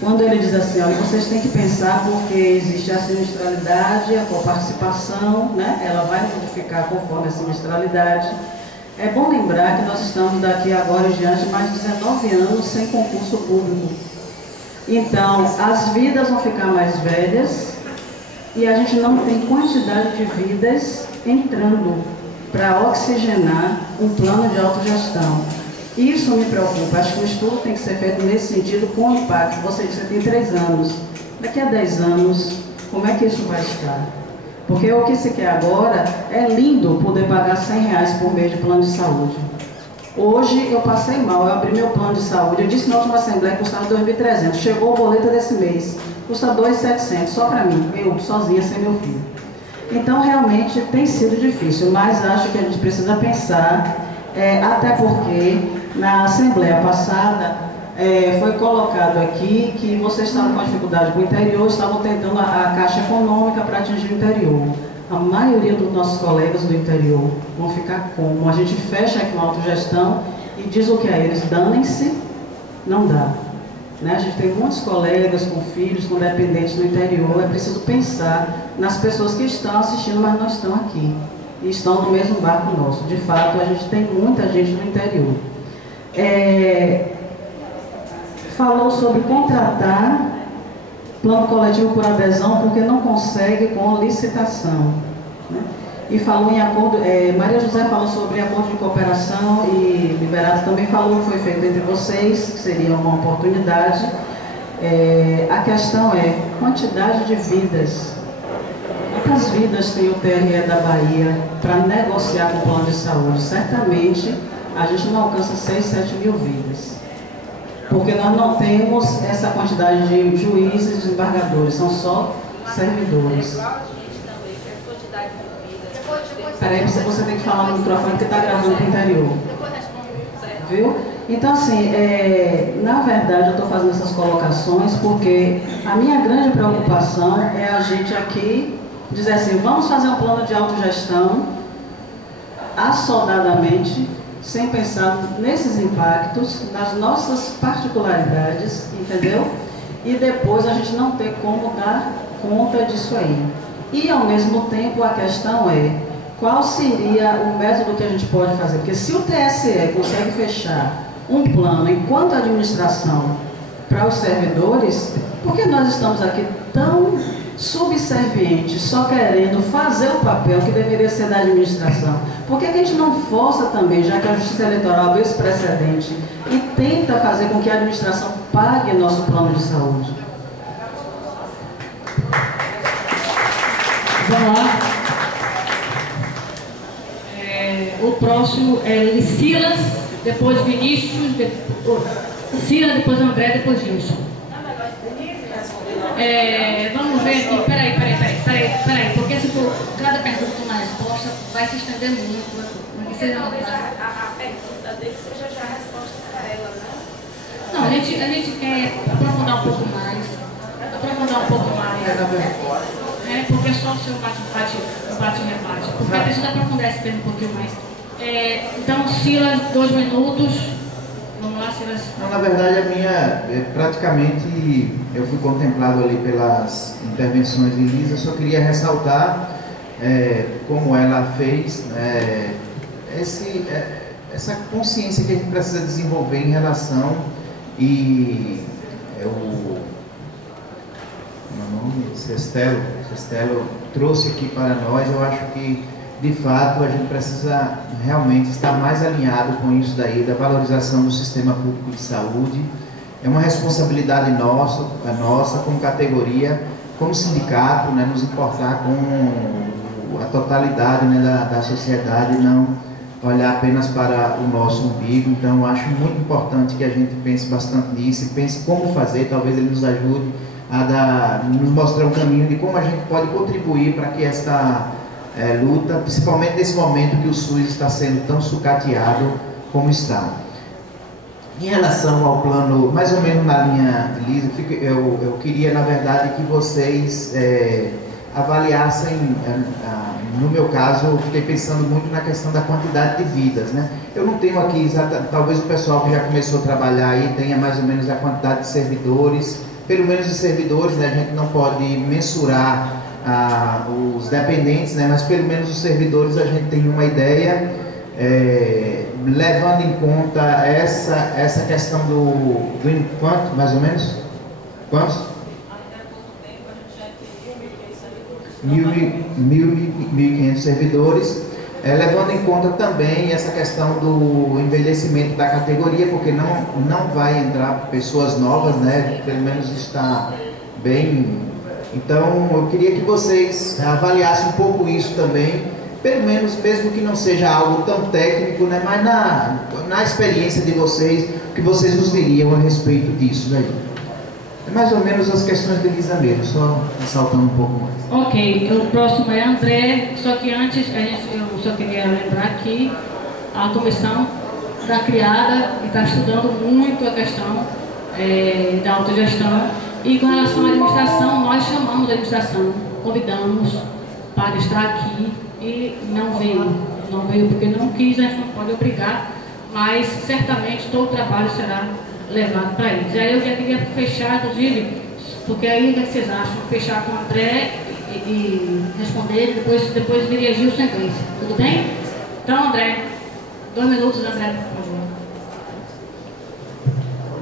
quando ele diz assim, olha, vocês têm que pensar porque existe a sinistralidade, a coparticipação, né? Ela vai modificar conforme a sinistralidade. É bom lembrar que nós estamos daqui agora em diante mais de 19 anos sem concurso público. Então, as vidas vão ficar mais velhas e a gente não tem quantidade de vidas entrando para oxigenar um plano de autogestão. Isso me preocupa. Acho que o estudo tem que ser feito nesse sentido com impacto. Você disse que tem 3 anos. Daqui a 10 anos, como é que isso vai estar? Porque o que se quer agora é lindo poder pagar R$100 por mês de plano de saúde. Hoje eu passei mal, eu abri meu plano de saúde, eu disse na última assembleia que custava R$2.300. Chegou o boleto desse mês, custa R$2.700, só para mim, eu sozinha, sem meu filho. Então realmente tem sido difícil, mas acho que a gente precisa pensar, até porque na assembleia passada foi colocado aqui que vocês estavam com dificuldade com o interior, estavam tentando a Caixa Econômica para atingir o interior. A maioria dos nossos colegas do interior vão ficar como? A gente fecha aqui uma autogestão e diz o que a eles? Danem-se, não dá. Né? A gente tem muitos colegas com filhos, com dependentes no interior, é preciso pensar nas pessoas que estão assistindo, mas não estão aqui. E estão no mesmo barco nosso. De fato, a gente tem muita gente no interior. Falou sobre contratar plano coletivo por adesão porque não consegue com licitação. Né? E falou em acordo, Maria José falou sobre acordo de cooperação e Liberato também falou que foi feito entre vocês, que seria uma oportunidade. A questão é quantidade de vidas. Quantas vidas tem o TRE da Bahia para negociar com o plano de saúde? Certamente a gente não alcança 6, 7 mil vidas. Porque nós não temos essa quantidade de juízes e desembargadores, são só servidores. Peraí, você tem que falar no microfone porque está gravando para o interior. Viu? Então, assim, na verdade, eu estou fazendo essas colocações porque a minha grande preocupação é a gente aqui dizer assim, vamos fazer um plano de autogestão assodadamente, sem pensar nesses impactos, nas nossas particularidades, entendeu? E depois a gente não ter como dar conta disso aí. E, ao mesmo tempo, a questão é, qual seria o método que a gente pode fazer? Porque se o TSE consegue fechar um plano enquanto administração para os servidores, por que nós estamos aqui tão subservientes, só querendo fazer o papel que deveria ser da administração? Por que a gente não força também, já que a Justiça Eleitoral abriu esse precedente, e tenta fazer com que a administração pague nosso plano de saúde? Vamos lá. O próximo é Silas, depois Vinícius, Silas, depois André, depois Gilson. Vamos ver aqui, peraí, porque se for cada pergunta uma resposta, vai se estender muito. A pergunta dele seja já a resposta para ela, né? Não, a gente quer aprofundar um pouco mais. Porque só o seu bate-rebate. Porque precisa aprofundar esse tema um pouquinho mais. Então, Silas, 2 minutos. Vamos lá, Silas. Não, na verdade, a minha, praticamente, eu fui contemplado ali pelas intervenções de Lisa, só queria ressaltar como ela fez essa consciência que a gente precisa desenvolver em relação meu nome, Sestelo trouxe aqui para nós. Eu acho que de fato a gente precisa realmente estar mais alinhado com isso daí, da valorização do sistema público de saúde. É uma responsabilidade nossa como categoria, como sindicato, né, nos importar com a totalidade, né, da sociedade, não olhar apenas para o nosso umbigo. Então eu acho muito importante que a gente pense bastante nisso e pense como fazer. Talvez ele nos ajude a nos mostrar um caminho de como a gente pode contribuir para que esta luta, principalmente nesse momento que o SUS está sendo tão sucateado como está. Em relação ao plano, mais ou menos na linha, Lisa, eu queria, na verdade, que vocês avaliassem, no meu caso, eu fiquei pensando muito na questão da quantidade de vidas, né? Eu não tenho aqui, talvez o pessoal que já começou a trabalhar aí tenha mais ou menos a quantidade de servidores pelo menos os servidores, né? A gente não pode mensurar os dependentes, né? Mas pelo menos os servidores a gente tem uma ideia, levando em conta essa questão do quanto, mais ou menos? Quantos? 1.500 servidores, levando em conta também essa questão do envelhecimento da categoria, porque não vai entrar pessoas novas, né? Pelo menos está bem. Então, eu queria que vocês avaliassem um pouco isso também, pelo menos, mesmo que não seja algo tão técnico, né? Mas na experiência de vocês, o que vocês nos diriam a respeito disso daí. É mais ou menos as questões de Elisa mesmo, só ressaltando um pouco mais. Ok, o próximo é André, só que antes eu só queria lembrar que a comissão está criada e está estudando muito a questão da autogestão. E com relação à administração, nós chamamos a administração, convidamos para estar aqui e não veio porque não quis, a gente não pode obrigar, mas certamente todo o trabalho será levado para eles. Aí eu já queria fechar, inclusive, porque aí o que vocês acham? Fechar com o André e responder, depois viria Gilson e Gleice. Tudo bem? Então, André, 2 minutos, André, por favor.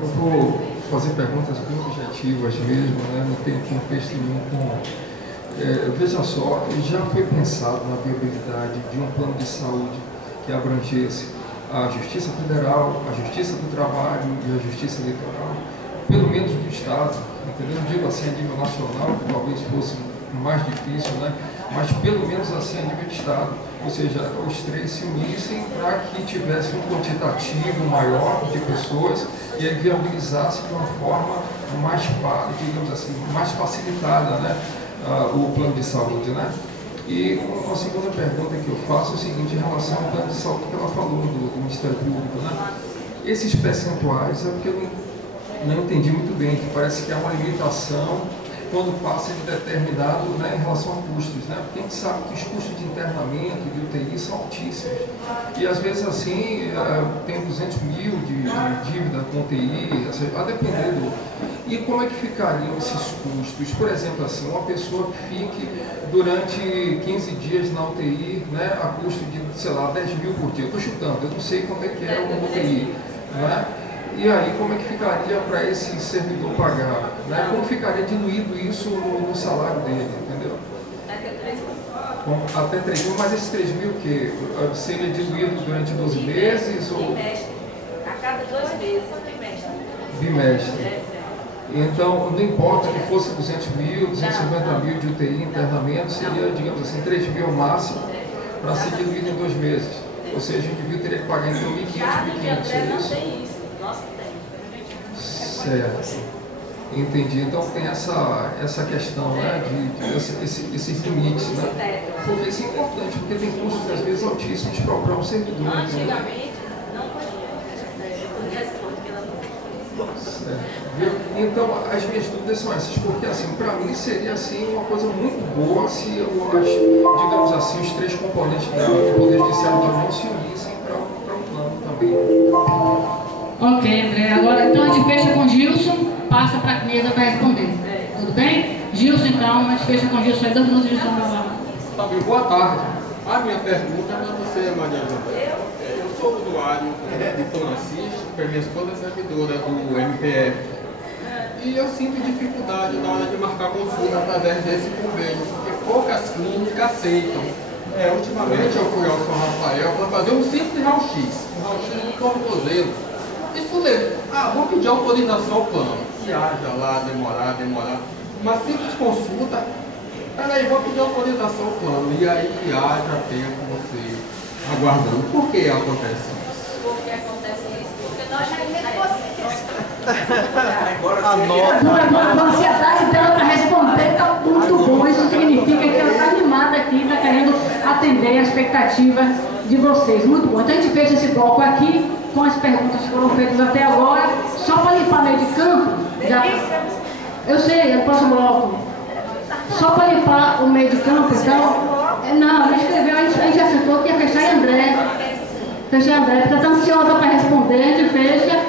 Eu vou fazer perguntas bem objetivas mesmo, né? Não tem contexto nenhum com... veja só, já foi pensado na viabilidade de um plano de saúde que abrangesse a Justiça Federal, a Justiça do Trabalho e a Justiça Eleitoral, pelo menos do Estado, entendeu? Não digo assim a nível nacional, que talvez fosse mais difícil, né? Mas pelo menos assim a nível de Estado, ou seja, os três se unissem para que tivesse um quantitativo maior de pessoas e aí viabilizasse de uma forma mais, digamos assim, mais facilitada, né? O plano de saúde, né? E uma segunda pergunta que eu faço é o seguinte, em relação ao plano de saúde que ela falou do Ministério Público, né? Esses percentuais é porque eu não entendi muito bem, que parece que há uma limitação quando passa de determinado, né, em relação a custos, né? Porque a gente sabe que os custos de internamento e de UTI são altíssimos. E às vezes assim, tem 200 mil de dívida com UTI, a depender do... E como é que ficariam esses custos? Por exemplo, assim, uma pessoa que fique durante 15 dias na UTI, né, a custo de, sei lá, 10 mil por dia. Eu estou chutando, eu não sei quanto é que é uma UTI, né? E aí, como é que ficaria para esse servidor pagar? Né? Como ficaria diluído isso no salário dele, entendeu? Até 3 mil. Bom, até 3 mil, mas esses 3 mil o quê? Seria diluído durante 12 meses? Bimestre. A cada 2 meses, bimestre. Bimestre. Então, não importa que fosse 200 mil, 250 mil de UTI, internamento, seria, digamos assim, 3 mil ao máximo para ser diluído em 2 meses. Ou seja, o indivíduo teria que pagar então 1.500, 1.500, é isso? Tem isso. Nossa, tem. Certo. Entendi. Então tem essa questão, né, de esses limites, né? Porque isso é importante, porque tem custos às vezes altíssimos para o próprio servidor. Antigamente, não podia responder que ela não. Certo. Então as minhas dúvidas são essas, porque assim, para mim seria assim uma coisa muito boa se digamos assim, os 3 componentes do Poder Judiciário da União se unissem para um plano também. Ok, André. Agora, então, a gente fecha com Gilson, passa para a mesa para responder. Tudo bem? Gilson, então, a gente fecha com Gilson. 2 minutos, Gilson. Boa tarde. A minha pergunta é para você, Maria José. Eu sou usuário de Planassist, porque minha esposa é servidora do MPF. E eu sinto dificuldade na hora de marcar consulta através desse convênio, porque poucas clínicas aceitam. Ultimamente eu fui ao São Rafael para fazer um simples raio-x, do tornozelo. Isso leva. Vou pedir autorização ao plano. Que haja lá, demorar. Uma simples consulta. Peraí, vou pedir autorização ao plano. E aí haja tempo você aguardando. Por que acontece isso? Por que acontece isso? Porque nós já A ansiedade dela para responder está muito bom. Isso significa que ela está animada aqui, está querendo atender a expectativa de vocês. Muito bom. Então a gente fez esse bloco aqui com as perguntas que foram feitas até agora. Só para limpar meio de campo, eu sei, é o próximo bloco. Só para limpar o meio de campo, então. Não, ele escreveu, a gente já acertou que ia fechar em André. Fechar em André, porque está ansiosa para responder, a gente fecha.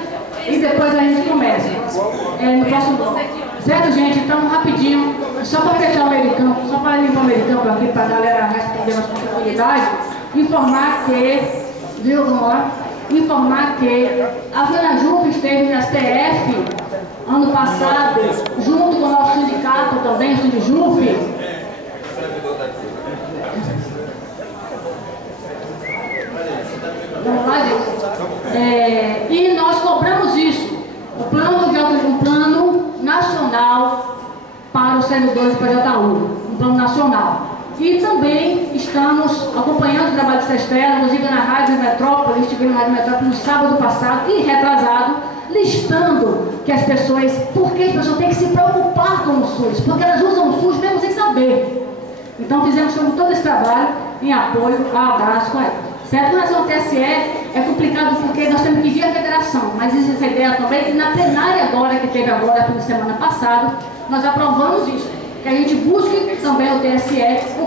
e depois a gente começa. No próximo... Certo, gente? Então, rapidinho, só para fechar o meio de campo, só para limpar o meio de campo aqui, para a galera responder as responsabilidades, informar que a Vila Juve esteve na STF ano passado, junto com o nosso sindicato também, o Sindijuve. Vamos lá, gente. E nós cobramos isso, um plano nacional para os servidores para Jataú, um plano nacional. E também estamos acompanhando o trabalho de Sestela, inclusive na Rádio Metrópole, estive na Rádio Metrópole no sábado passado e retrasado, listando que as pessoas, porque as pessoas têm que se preocupar com o SUS, porque elas usam o SUS mesmo sem saber. Então fizemos todo esse trabalho em apoio ao abraço com ela. Certo? Com relação ao TSE, é complicado porque nós temos que vir à federação, mas existe essa ideia também que na plenária agora, que teve agora na semana passada, nós aprovamos isso, que a gente busque também o TSE um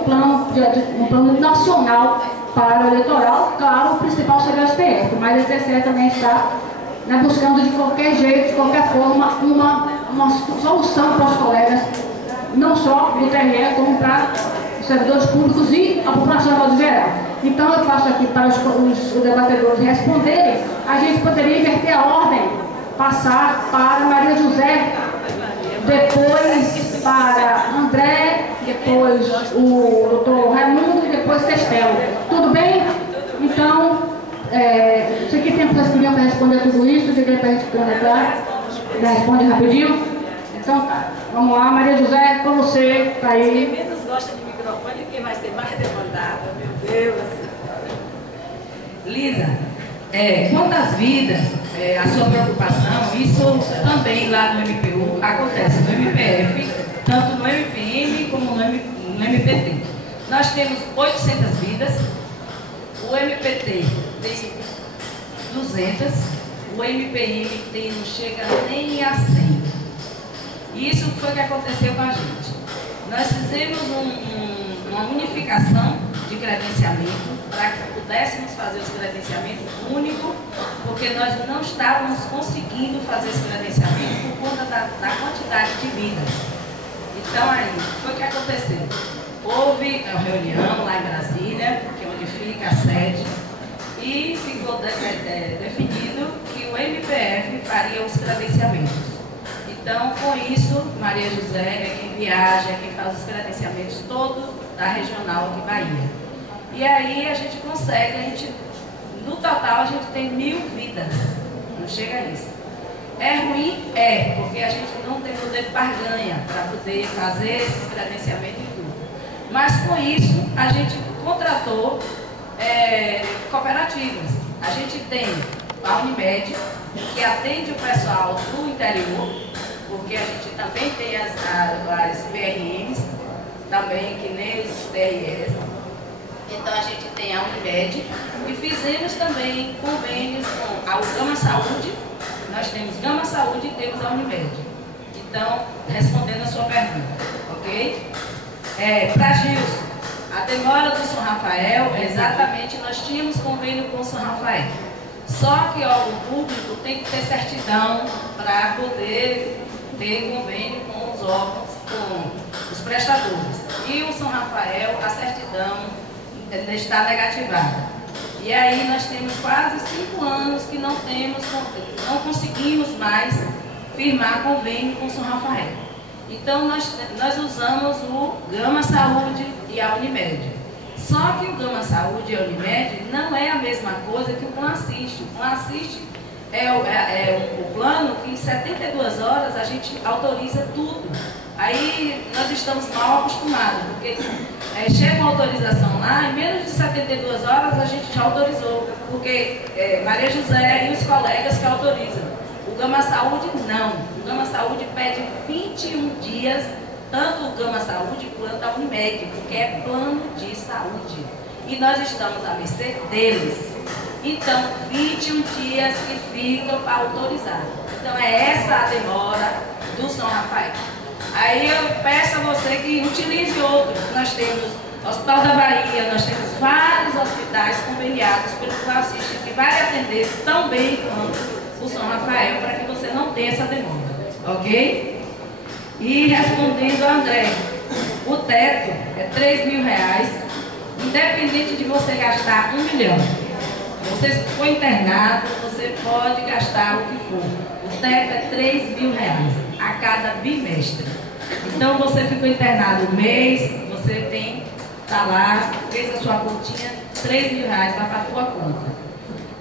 plano nacional para o eleitoral, claro, o principal seria o STF, mas o TSE também está buscando de qualquer jeito, de qualquer forma, uma solução para os colegas, não só do TRE, como para os servidores públicos e a população de modo geral. Então eu passo aqui para os debatedores responderem. A gente poderia inverter a ordem, passar para Maria José, depois para André, depois o doutor Raimundo e depois Sestelo. Tudo bem? Então, você que tem pessoas que queriam para responder tudo isso, diga para a gente conectar. Responde rapidinho. Então tá, vamos lá, Maria José, com você, está aí. Quem menos gosta de microfone, quem vai ser mais demandada, meu Deus. Lisa, quanto às vidas, a sua preocupação, isso também lá no MPU acontece no MPF, tanto no MPM como no MPT. Nós temos 800 vidas, o MPT tem 200, o MPM não chega nem a 100. Isso foi o que aconteceu com a gente. Nós fizemos uma unificação de credenciamento para que pudéssemos fazer esse credenciamento único, porque nós não estávamos conseguindo fazer esse credenciamento por conta da quantidade de vidas. Então aí, foi o que aconteceu. Houve uma reunião lá em Brasília, que é onde fica a sede, e ficou definido que o MPF faria os credenciamentos. Então, com isso, Maria José é quem viaja, é quem faz os credenciamentos todos da regional aqui Bahia. E aí a gente consegue, no total a gente tem 1000 vidas, não chega a isso. É ruim? É, porque a gente não tem poder de barganha para poder fazer esses credenciamentos e tudo. Mas com isso, a gente contratou cooperativas. A gente tem a Unimed, que atende o pessoal do interior, porque a gente também tem as PRMs, também que nem os TRS. Então a gente tem a Unimed e fizemos também convênios com a Gama Saúde. Nós temos Gama Saúde e temos a Unimed. Então, respondendo a sua pergunta, ok? Para Gilson, a demora do São Rafael, exatamente, nós tínhamos convênio com o São Rafael. Só que o público tem que ter certidão para poder ter convênio com os órgãos, com os prestadores. E o São Rafael, a certidão está negativada. E aí nós temos quase 5 anos que não conseguimos mais firmar convênio com o São Rafael. Então nós usamos o Gama Saúde e a Unimed. Só que o Gama Saúde e a Unimed não é a mesma coisa que o Plan Assist. O Plan Assist é o plano que em 72 horas a gente autoriza tudo. Aí nós estamos mal acostumados, porque chega uma autorização lá, em menos de 72 horas a gente já autorizou, porque Maria José e os colegas que autorizam. O Gama Saúde não. O Gama Saúde pede 21 dias, tanto o Gama Saúde quanto a Unimed, porque é plano de saúde. E nós estamos à mercê deles. Então, 21 dias que ficam para autorizar. Então, é essa a demora do São Rafael. Aí eu peço a você que utilize outro. Nós temos o Hospital da Bahia, nós temos vários hospitais conveniados pelo Plan Assist que vai atender tão bem quanto o São Rafael para que você não tenha essa demanda, ok? E respondendo a André, o teto é R$3.000, independente de você gastar 1 milhão. Você for internado, você pode gastar o que for. O teto é R$3.000 a cada bimestre. Então você ficou internado um mês, você tem, tá lá, fez a sua continha, R$3.000 vai para a tua conta.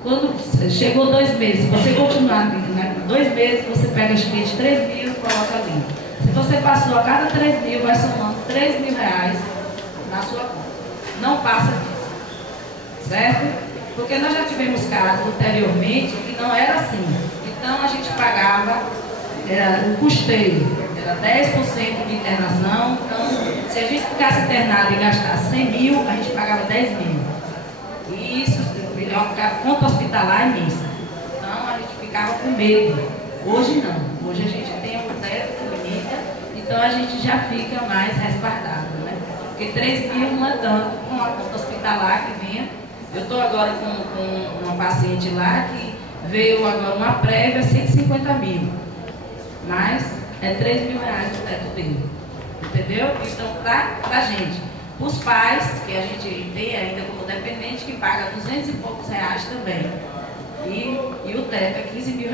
Quando chegou 2 meses, você continuar, né, 2 meses, você pega os 3.000 e coloca ali. Se você passou a cada 3.000, vai somando R$3.000 na sua conta. Não passa disso, certo? Porque nós já tivemos casos anteriormente que não era assim. Então a gente pagava o custeio, era 10% de internação. Então, se a gente ficasse internado e gastasse 100 mil, a gente pagava 10 mil. E isso, a conta hospitalar é imensa. Então a gente ficava com medo. Hoje não. Hoje a gente tem um teto que limita, então a gente já fica mais resguardado, né? Porque 3 mil não é tanto com a conta hospitalar que vinha. Eu estou agora com uma paciente lá que veio agora uma prévia 150 mil. Mas é R$3.000 o teto dele. Entendeu? Então, pra gente. Os pais, que a gente tem ainda como dependente, que paga 200 e poucos reais também. E o teto é R$15.000.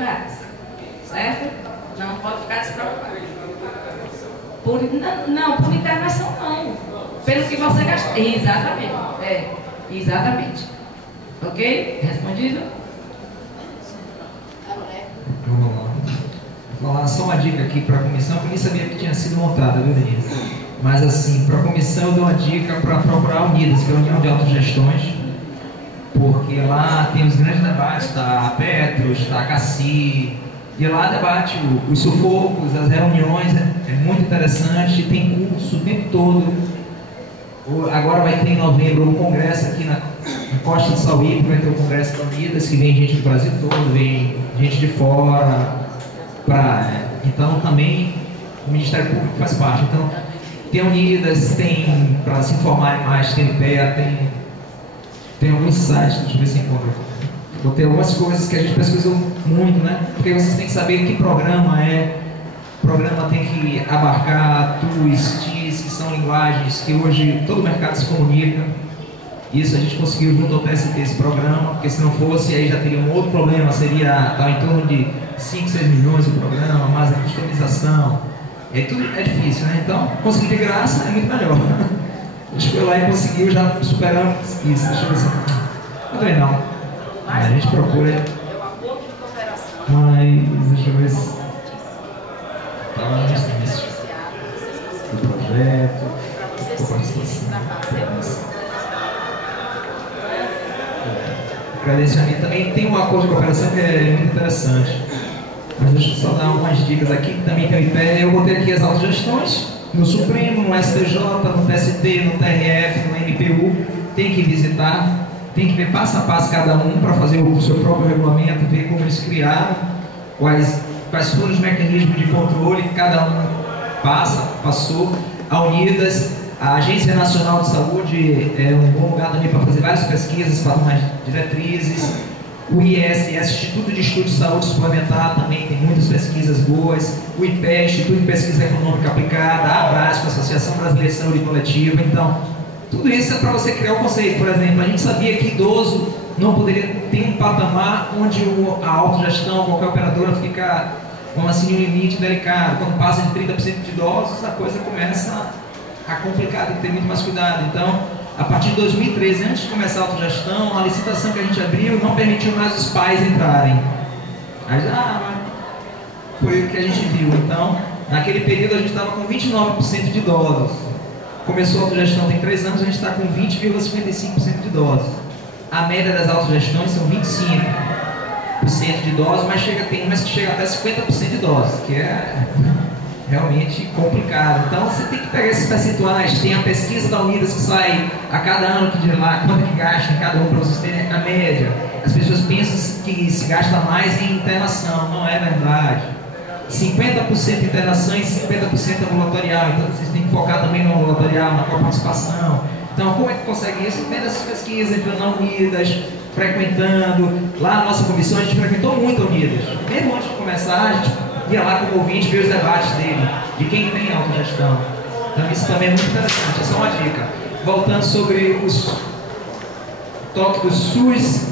Certo? Não pode ficar despreocupado. Não, por internação não. Pelo que você gastou. Exatamente. Exatamente. Ok? Respondido? Vamos lá. Vou falar só uma dica aqui para a comissão, que eu nem sabia que tinha sido montada, viu, Denise? Mas assim, para a comissão eu dou uma dica para procurar a Unidas, que é a União de Autogestões, porque lá tem os grandes debates, tá a Petros, tá a Cassi, e lá debate os sufocos, as reuniões, é muito interessante, tem curso o tempo todo. Agora vai ter em novembro um congresso aqui na Costa do Sauípe, vai ter o congresso da Unidas, que vem gente do Brasil todo, vem gente de fora, então também o Ministério Público faz parte. Então tem Unidas, tem para se informarem mais, tem PEA, tem alguns sites, deixa eu ver se encontro. Vou ter algumas coisas que a gente pesquisou muito, né? Porque vocês têm que saber que programa é. O programa tem que abarcar TUS, TIS, que são linguagens que hoje todo o mercado se comunica. Isso a gente conseguiu junto ao PST esse programa, porque se não fosse, aí já teria um outro problema, seria em torno de 5, 6 milhões o programa, mais a customização. E aí tudo é difícil, né? Então, conseguir de graça é muito melhor. A gente foi lá e conseguiu, já superamos isso. Deixa eu ver se... Não tem não. A gente procura... Mas, deixa eu ver se... Estava no início do projeto, credenciamento também tem um acordo de cooperação que é muito interessante. Mas deixa eu só dar algumas dicas aqui, que também tem o IPE. Eu botei aqui as autogestões no Supremo, no STJ, no TST, no TRF, no MPU. Tem que visitar, tem que ver passo a passo cada um para fazer o seu próprio regulamento, ver como eles criaram, quais foram os mecanismos de controle que cada um passou. A Unidas, a Agência Nacional de Saúde é um bom lugar também para fazer várias pesquisas, para umas diretrizes. O ISS, Instituto de Estudo de Saúde Suplementar, também tem muitas pesquisas boas. O IPE, Instituto de Pesquisa Econômica Aplicada, a Abrasco, Associação Brasileira de Saúde Coletiva. Então, tudo isso é para você criar o conceito. Por exemplo, a gente sabia que idoso não poderia ter um patamar onde a autogestão, qualquer operadora fica, como assim, um limite delicado. Quando passa de 30% de idosos, a coisa começa a complicar, tem que ter muito mais cuidado. Então, a partir de 2013, antes de começar a autogestão, a licitação que a gente abriu não permitiu mais os pais entrarem. Aí foi o que a gente viu. Então, naquele período a gente estava com 29% de idosos. Começou a autogestão tem 3 anos, a gente está com 20,55% de idosos. A média das autogestões são 25% de idosos, mas tem umas que chegam até 50% de idosos, que é realmente complicado. Então você tem que pegar esses percentuais. Tem a pesquisa da Unidas que sai a cada ano, que diz lá quanto que gasta em cada um, para vocês terem a média. As pessoas pensam que se gasta mais em internação, não é verdade. 50% internação e 50% ambulatorial. Então vocês têm que focar também no ambulatorial, na coparticipação. Então como é que consegue isso? Tendo essas pesquisas, entrando na Unidas, frequentando. Lá na nossa comissão a gente frequentou muito a Unidas. Mesmo antes de começar, a gente ia lá como ouvinte ver os debates dele, de quem tem autogestão. Então isso também é muito interessante, essa é uma dica. Voltando sobre os toques do SUS,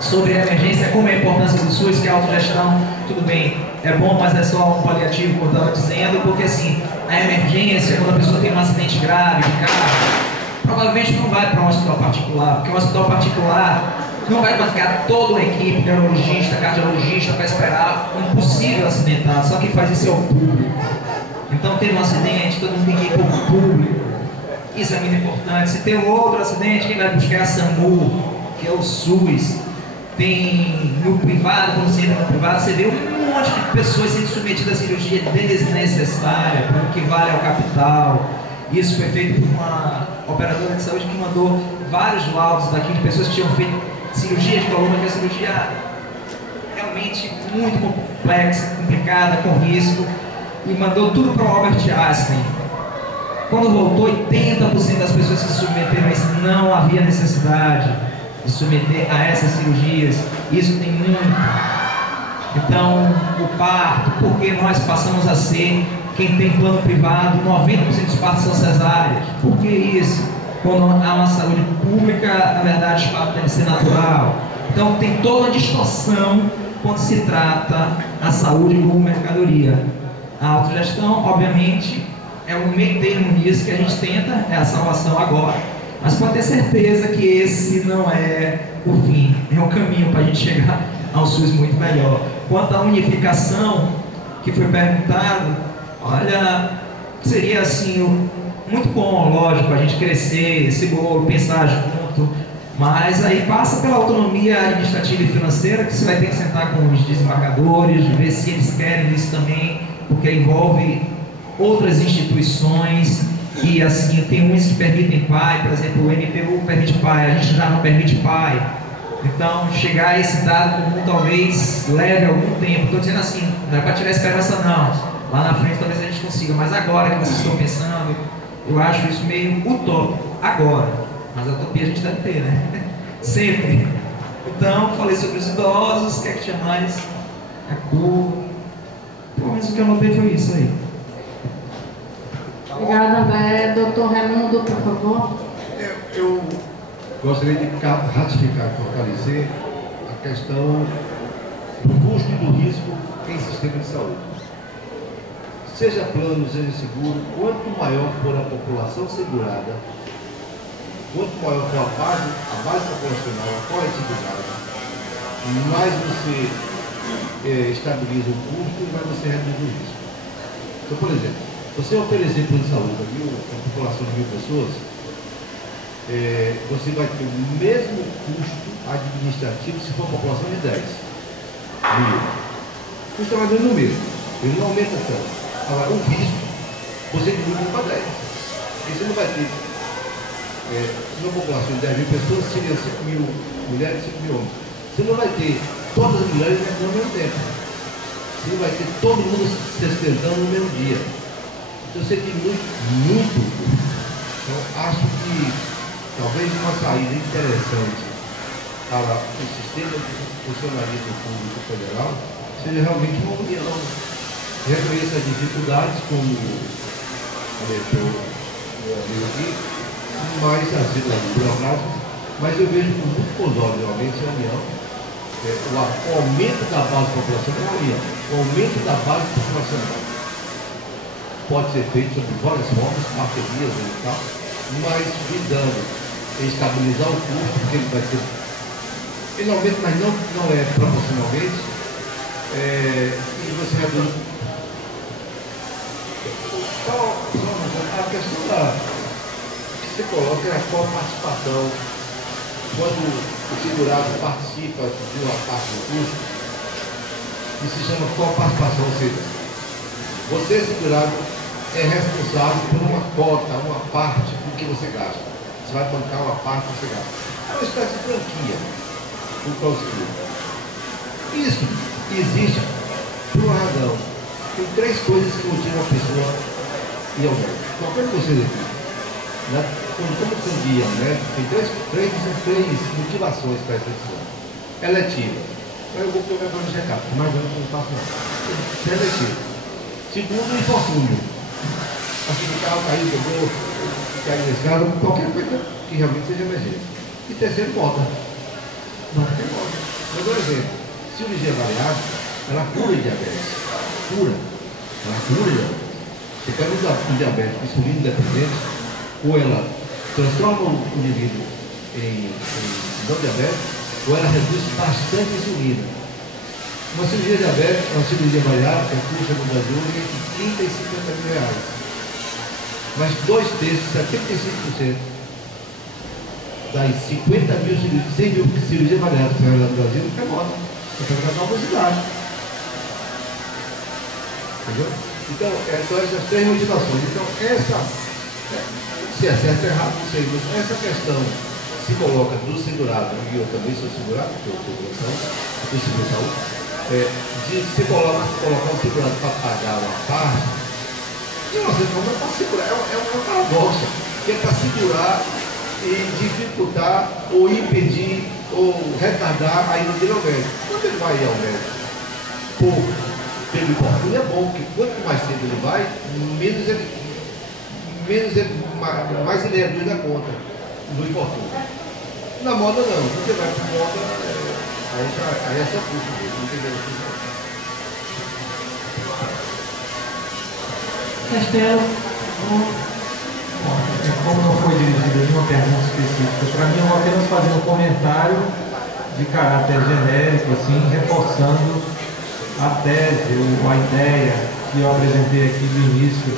sobre a emergência, como é a importância do SUS, que é a autogestão, tudo bem, é bom, mas é só um paliativo, como eu estava dizendo, porque assim, a emergência, quando a pessoa tem um acidente grave de carro, provavelmente não vai para um hospital particular, porque um hospital particular não vai bancar toda a equipe, neurologista, cardiologista, para esperar um possível acidentado, só quem faz isso é o público. Então, teve um acidente, todo mundo tem que ir para o público. Isso é muito importante. Se tem um outro acidente, quem vai buscar é a SAMU, que é o SUS. Tem no privado, quando você entra no privado, você vê um monte de pessoas sendo submetidas a cirurgia desnecessária, para o que vale ao capital. Isso foi feito por uma operadora de saúde que mandou vários laudos daqui de pessoas que tinham feito cirurgia de coluna, que é cirurgia realmente muito complexa, complicada, com risco, e mandou tudo para o Albert Einstein. Quando voltou, 80% das pessoas que se submeteram a isso não havia necessidade de submeter a essas cirurgias. Isso tem muito. Então, o parto, porque nós passamos a ser, quem tem plano privado, 90% dos partos são cesáreas. Por que isso? Quando há uma saúde pública, na verdade, o parto deve ser natural. Então, tem toda uma distorção quando se trata a saúde como mercadoria. A autogestão, obviamente, é um meio termo nisso que a gente tenta, é a salvação agora. Mas pode ter certeza que esse não é o fim, é um caminho para a gente chegar a um SUS muito melhor. Quanto à unificação, que foi perguntado, olha, seria assim, muito bom, lógico, a gente crescer esse bolo, pensar junto, mas aí passa pela autonomia administrativa e financeira, que você vai ter que sentar com os desembargadores, ver se eles querem isso também, porque envolve outras instituições, e assim, tem uns que permitem PAI, por exemplo, o MPU permite PAI, a gente já não permite PAI. Então, chegar a esse dado comum talvez leve algum tempo. Estou dizendo assim, não é para tirar a esperança não. Lá na frente talvez a gente consiga, mas agora que vocês estão pensando, eu acho isso meio utópico, agora. Mas a utopia a gente deve ter, né? Sempre. Então, falei sobre os idosos, o que é que tinha mais? A cor. Pelo menos o que eu notei foi isso aí. Obrigada, doutor Raimundo, por favor. Eu gostaria de ratificar e fortalecer a questão do custo e do risco em sistema de saúde. Seja plano, seja seguro, quanto maior for a população segurada, quanto maior for a base populacional, a coletividade, mais você estabiliza o custo e mais você reduz o risco. Então, por exemplo, você oferecer plano de saúde a uma população de 1000 pessoas, você vai ter o mesmo custo administrativo se for uma população de 10 mil. O custo é mais ou menos o mesmo, ele não aumenta tanto. Agora, o risco, você diminui para 10. E você não vai ter, numa população de 10 mil pessoas, seria 5 mil mulheres e 5 mil homens. Você não vai ter todas as mulheres ao mesmo tempo. Você não vai ter todo mundo se sustentando no mesmo dia. Então você diminui muito. Então acho que talvez uma saída interessante para o sistema de funcionalismo público federal seja realmente uma união. Reconheça as dificuldades, como comentou meu amigo aqui, mais as dificuldades burocráticas, mas eu vejo com muito bons olhos realmente a união. O aumento da base populacional é a união. O aumento da base populacional pode ser feito sob várias formas, parcerias e tal, mas visando estabilizar o custo, porque ele vai ser, ele aumenta, mas não é proporcionalmente, e você reduz. Só a questão que você coloca é a coparticipação. Quando o segurado participa de uma parte do custo, isso se chama coparticipação, ou seja, você segurado é responsável por uma cota, uma parte do que você gasta. Você vai bancar uma parte do que você gasta. É uma espécie de franquia do qual seguro. Isso existe por uma razão. Tem 3 coisas que motivam a pessoa ir ao médico. Qualquer que você define. Quando estamos com dia, né, tem três motivações para essa decisão. Eletiva. Eu vou pegar para me checar, mas eu não faço nada. Seletivo. Segundo, infortúnio. Assim, o carro caiu, quebrou, caiu na escada, qualquer coisa que realmente seja emergência. E terceiro, moda. Não tem moda. Eu dou um exemplo. Cirurgia bariátrica, ela cura diabetes. Cura. Ela cura diabetes. Você pega um diabético insulino dependente, ou ela transforma o indivíduo em não diabético, ou ela reduz bastante a insulina. Uma cirurgia diabética, uma cirurgia bariátrica, custa no Brasil entre 30 e 50 mil reais. Mas 2/3, 75% das 50 mil cirurgias, 100 mil cirurgias bariátricas no Brasil, não é moda. É para tratar a obesidade. Entendeu? Então, são essas três motivações. Então, se é certo ou errado, não sei, mas essa questão se coloca do segurado, e eu também sou segurado, porque eu estou seguro saúde, de se colocar um segurado para pagar uma parte, e nós vamos para segurar, é um paradoxo, que é para segurar e dificultar, ou impedir, ou retardar a ida dele ao médico. Quando ele vai ao médico, pelo importúnio é bom, porque quanto mais cedo ele vai, mais ele reduz a conta do infortúnio. Na moda não, você vai para a moda, aí é só custo mesmo, não tem benefício. Castelo, como não foi dirigida nenhuma pergunta específica, para mim eu vou apenas fazer um comentário de caráter genérico, assim, reforçando a tese ou a ideia que eu apresentei aqui no início,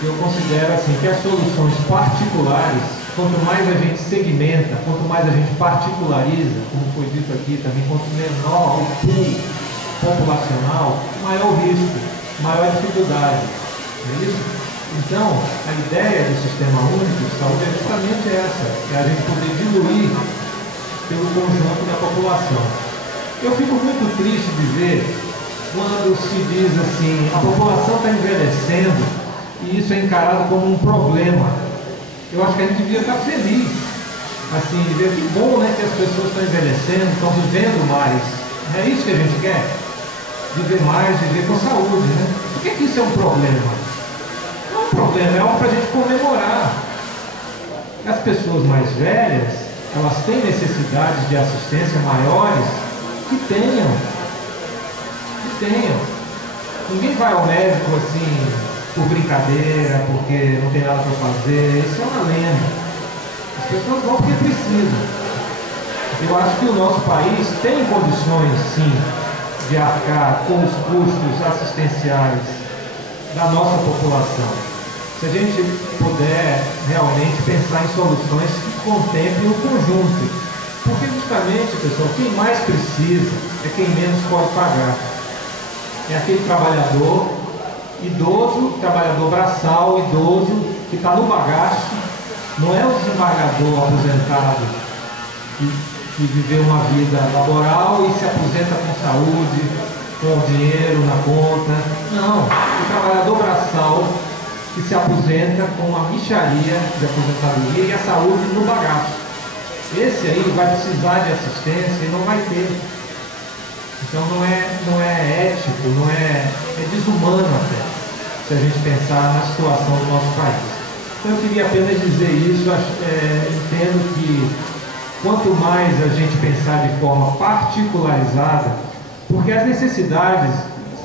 que eu considero assim, que as soluções particulares, quanto mais a gente segmenta, quanto mais a gente particulariza, como foi dito aqui também, quanto menor o pool populacional, maior o risco, maior a dificuldade. Não é isso? Então, a ideia do Sistema Único de Saúde é justamente essa, é a gente poder diluir pelo conjunto da população. Eu fico muito triste de ver quando se diz assim, a população está envelhecendo e isso é encarado como um problema. Eu acho que a gente devia estar feliz, assim, de ver que bom, né, que as pessoas estão envelhecendo, estão vivendo mais. Não é isso que a gente quer? Viver mais, viver com saúde, né? Por que isso é um problema? Não é um problema, é algo para a gente comemorar. As pessoas mais velhas, elas têm necessidades de assistência maiores que tenham. Ninguém vai ao médico assim por brincadeira, porque não tem nada para fazer. Isso é uma lenda. As pessoas vão porque precisam. Eu acho que o nosso país tem condições, sim, de arcar com os custos assistenciais da nossa população. Se a gente puder realmente pensar em soluções que contemplem o conjunto. Porque justamente, pessoal, quem mais precisa é quem menos pode pagar. É aquele trabalhador idoso, trabalhador braçal, idoso, que está no bagaço, não é o desembargador aposentado que viveu uma vida laboral e se aposenta com saúde, com dinheiro na conta. Não, o trabalhador braçal que se aposenta com uma mixaria de aposentadoria e a saúde no bagaço. Esse aí vai precisar de assistência e não vai ter. Então não é ético, é desumano até, se a gente pensar na situação do nosso país. Então eu queria apenas dizer isso, entendo que quanto mais a gente pensar de forma particularizada, porque as necessidades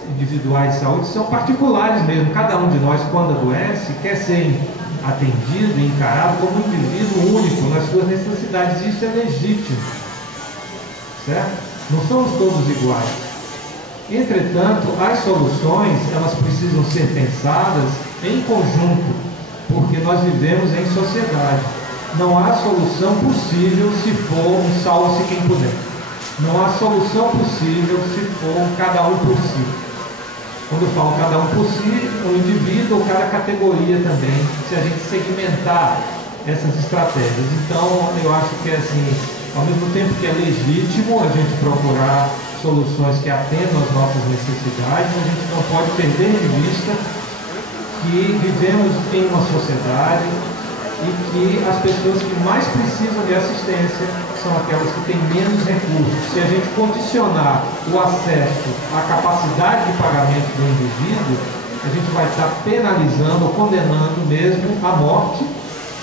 individuais de saúde são particulares mesmo, cada um de nós quando adoece quer ser atendido e encarado como um indivíduo único nas suas necessidades, e isso é legítimo, certo? Não somos todos iguais. Entretanto, as soluções, elas precisam ser pensadas em conjunto, porque nós vivemos em sociedade. Não há solução possível se for um salve-se quem puder. Não há solução possível se for cada um por si. Quando eu falo cada um por si, o indivíduo ou cada categoria também, se a gente segmentar essas estratégias. Então, eu acho que é assim, ao mesmo tempo que é legítimo a gente procurar soluções que atendam às nossas necessidades, a gente não pode perder de vista que vivemos em uma sociedade e que as pessoas que mais precisam de assistência são aquelas que têm menos recursos. Se a gente condicionar o acesso à capacidade de pagamento do indivíduo, a gente vai estar penalizando ou condenando mesmo à morte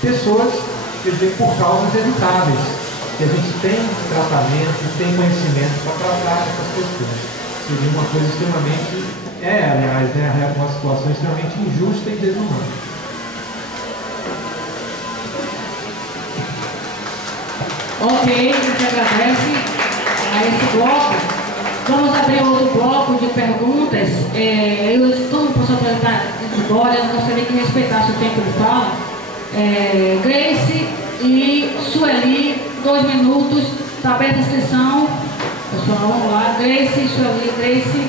pessoas, quer dizer, por causas evitáveis, que a gente tem tratamento, tem conhecimento para tratar essas questões. Seria uma coisa extremamente, aliás, né, uma situação extremamente injusta e desumana. Ok, a gente agradece a esse bloco. Vamos abrir outro bloco de perguntas. Como o professor está indo embora, eu gostaria que respeitasse o tempo de fala. Grace e Sueli, 2 minutos. Está aberta a inscrição. Pessoal, vamos lá. Grace, Sueli, Grace.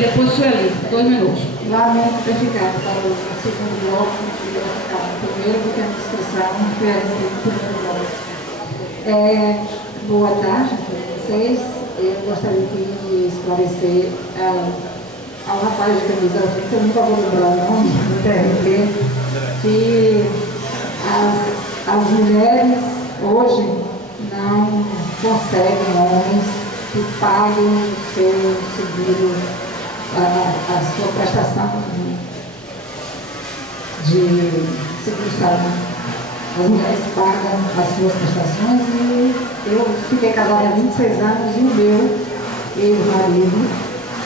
Depois Sueli, 2 minutos. Lamento ter ficado para o segundo bloco, que eu ia ficar no primeiro, porque a inscrição foi a respeito do primeiro bloco. Boa tarde a todos vocês. Eu gostaria de esclarecer ao rapaz de camisa azul, que eu nunca vou lembrar o nome, do TRT, que as mulheres hoje não conseguem homens que paguem o seu seguro, a sua prestação de seguro-saúde. As mulheres pagam as suas prestações e eu fiquei casada há 26 anos e o meu ex-marido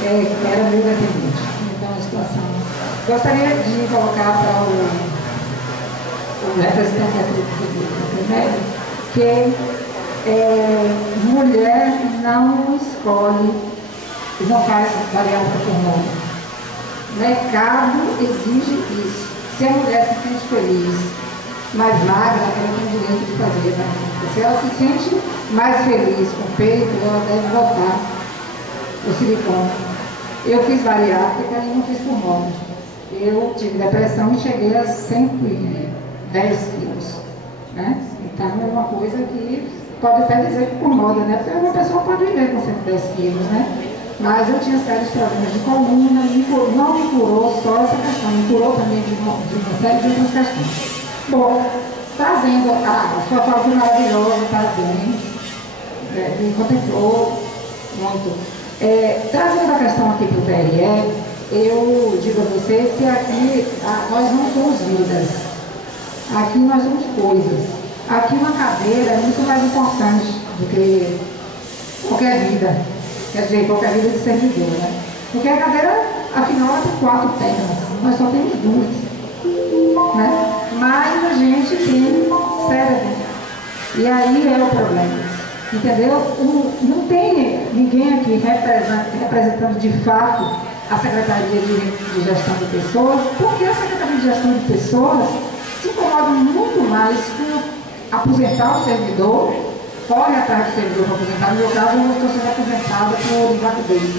era meu dependente. Então, a situação. Gostaria de colocar para o representante da primeiro que mulher não escolhe, não faz variável por nome. O mercado exige isso. Se a mulher se sente feliz, mais magra, ela tem o direito de fazer. Né? Se ela se sente mais feliz com o peito, ela deve voltar o silicone. Eu fiz bariátrica e não fiz por moda. Eu tive depressão e cheguei a 110 quilos. Né? Então é uma coisa que pode até dizer que por moda, né? Porque uma pessoa pode viver com 110 quilos, né? Mas eu tinha sérios problemas de coluna, não me curou só essa questão, me curou também de uma série de outras questões. Bom, trazendo a sua foto maravilhosa, parabéns, me contemplou muito. Trazendo a questão aqui para o TRE, eu digo a vocês que aqui nós não somos vidas, aqui nós somos coisas. Aqui uma cadeira é muito mais importante do que qualquer vida, quer dizer, qualquer vida de servidor, né? Porque a cadeira, afinal, ela tem 4 pernas, nós só temos 2, né? Mas a gente tem cérebro. E aí é o problema. Entendeu? Não tem ninguém aqui representando de fato a Secretaria de Gestão de Pessoas, porque a Secretaria de Gestão de Pessoas se incomoda muito mais com aposentar o servidor, corre atrás do servidor para aposentar. No meu caso, eu não estou sendo aposentada por invalidez.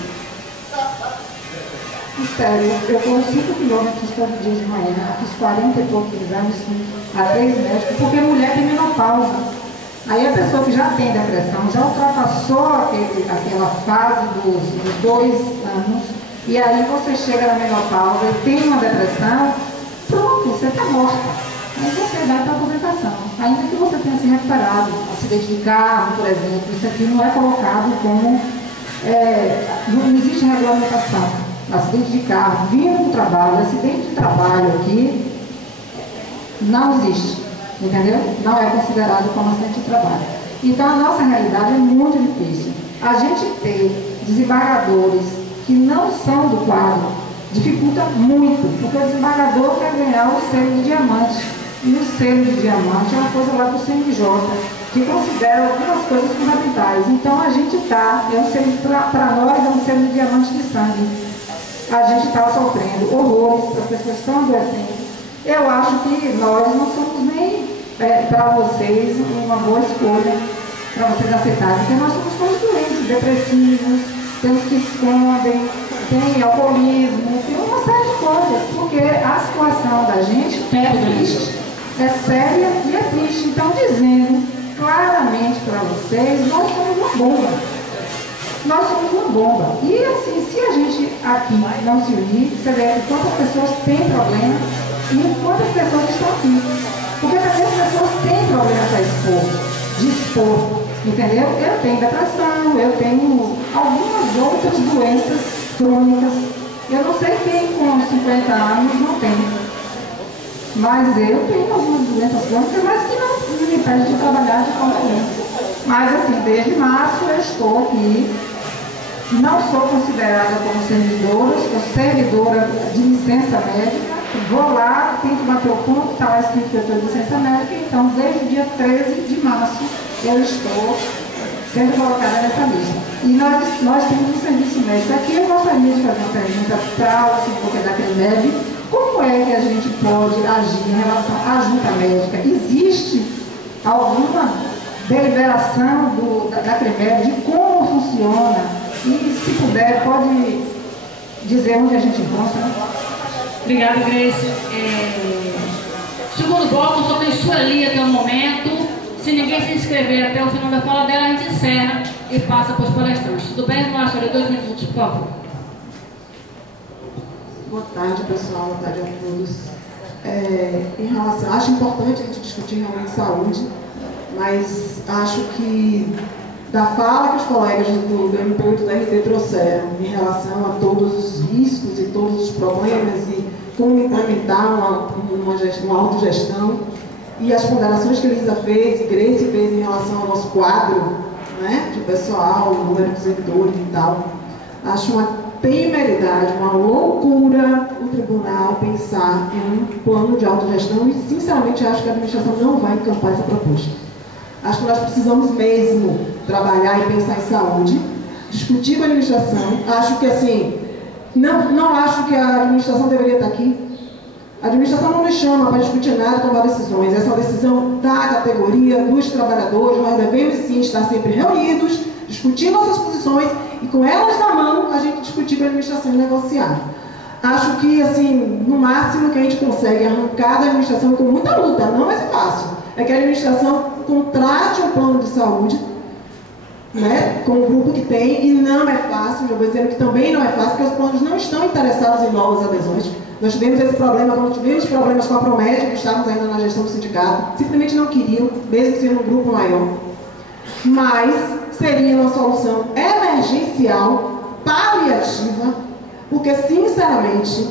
Sério, eu corro 5 quilômetros todo dia de manhã, fiz 40 e poucos exames a 3 médicos, porque mulher tem menopausa. Aí a pessoa que já tem depressão, já ultrapassou aquela fase dos 2 anos, e aí você chega na menopausa e tem uma depressão, pronto, você está morta. Aí você vai para a aposentação. Ainda que você tenha se recuperado, acidente de carro, por exemplo, isso aqui não é colocado como, não existe regulamentação. Acidente de carro, vindo do trabalho, acidente de trabalho aqui, não existe, entendeu? Não é considerado como acidente de trabalho. Então a nossa realidade é muito difícil. A gente ter desembargadores que não são do quadro dificulta muito, porque o desembargador quer ganhar o selo de diamante. E o selo de diamante é uma coisa lá do CNJ, que considera algumas coisas fundamentais. Então a gente está, para nós é um selo de diamante de sangue. A gente está sofrendo horrores, as pessoas estão adoecendo. Eu acho que nós não somos nem para vocês uma boa escolha para vocês aceitarem, porque nós somos todos doentes, depressivos, temos que escondem, tem alcoolismo, tem uma série de coisas, porque a situação da gente é triste, é séria e é triste. Então, dizendo claramente para vocês, nós somos uma bomba. Nós somos uma bomba. E assim, se a gente aqui não se unir, você vê quantas pessoas têm problema e quantas pessoas estão aqui. Porque também as pessoas têm problema para expor, entendeu? Eu tenho depressão, eu tenho algumas outras doenças crônicas. Eu não sei quem com 50 anos não tem. Mas eu tenho algumas doenças crônicas, mas que não me impedem de trabalhar de forma nenhuma. Mas assim, desde março eu estou aqui. Não sou considerada como servidora, sou servidora de licença médica. Vou lá, tenho que bater o ponto, está lá escrito que eu estou de licença médica. Então, desde o dia 13 de março, eu estou sendo colocada nessa lista. E nós temos um serviço médico aqui. Eu gostaria de fazer uma pergunta para o senhor da CREMEB. Como é que a gente pode agir em relação à junta médica? Existe alguma deliberação da CREMEB de como funciona? E, se puder, pode dizer onde a gente encontra. Obrigada, Grace. Segundo bloco, só tem Sueli até o momento. Se ninguém se inscrever até o final da fala dela, a gente encerra e passa para os palestrantes. Tudo bem? Vamos lá, Sueli, 2 minutos, por favor. Boa tarde, pessoal. Boa tarde a todos. Em relação, acho importante a gente discutir realmente saúde, mas acho que da fala que os colegas do MP8 da RT trouxeram em relação a todos os riscos e todos os problemas e como implementar uma autogestão e as ponderações que Elisa fez e Grace fez em relação ao nosso quadro, né, de pessoal, número de servidores e tal, acho uma temeridade, uma loucura o tribunal pensar em um plano de autogestão e, sinceramente, acho que a administração não vai encampar essa proposta. Acho que nós precisamos mesmo trabalhar e pensar em saúde, discutir com a administração. Acho que, assim, não acho que a administração deveria estar aqui. A administração não nos chama para discutir nada, tomar decisões. Essa é uma decisão da categoria, dos trabalhadores. Nós devemos, sim, estar sempre reunidos, discutir nossas posições e, com elas na mão, a gente discutir com a administração e negociar. Acho que, assim, no máximo que a gente consegue arrancar da administração com muita luta, não vai ser fácil, é que a administração contrate um plano de saúde, né, com o grupo que tem, e não é fácil, já vou dizendo que também não é fácil, porque os planos não estão interessados em novas adesões. Nós tivemos esse problema, quando tivemos problemas com a Promed, que estávamos ainda na gestão do sindicato, simplesmente não queriam, mesmo sendo um grupo maior. Mas seria uma solução emergencial, paliativa, porque, sinceramente,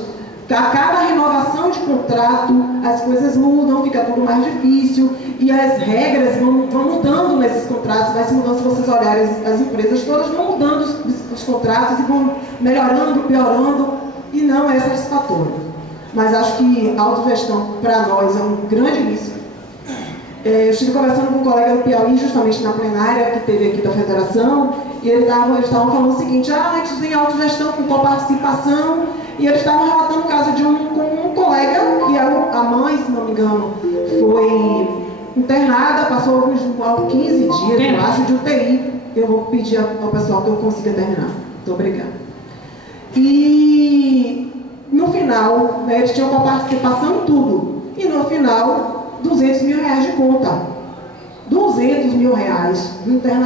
a cada renovação de contrato, as coisas mudam, fica tudo mais difícil e as regras vão mudando nesses contratos, vai se mudando, se vocês olharem, as empresas todas vão mudando os contratos e vão melhorando, piorando e não é satisfatório. Mas acho que a autogestão, para nós, é um grande risco. Eu estive conversando com um colega do Piauí, justamente na plenária que teve aqui da federação, e eles estavam falando o seguinte: a gente tem autogestão com coparticipação, e eles estavam relatando o caso de um colega, que a mãe, se não me engano, foi internada, passou alguns 15 dias, eu acho, de UTI. Eu vou pedir ao pessoal que eu consiga terminar. Muito obrigada. E no final, né, eles tinham coparticipação em tudo. E no final, R$200 mil de conta. R$200 mil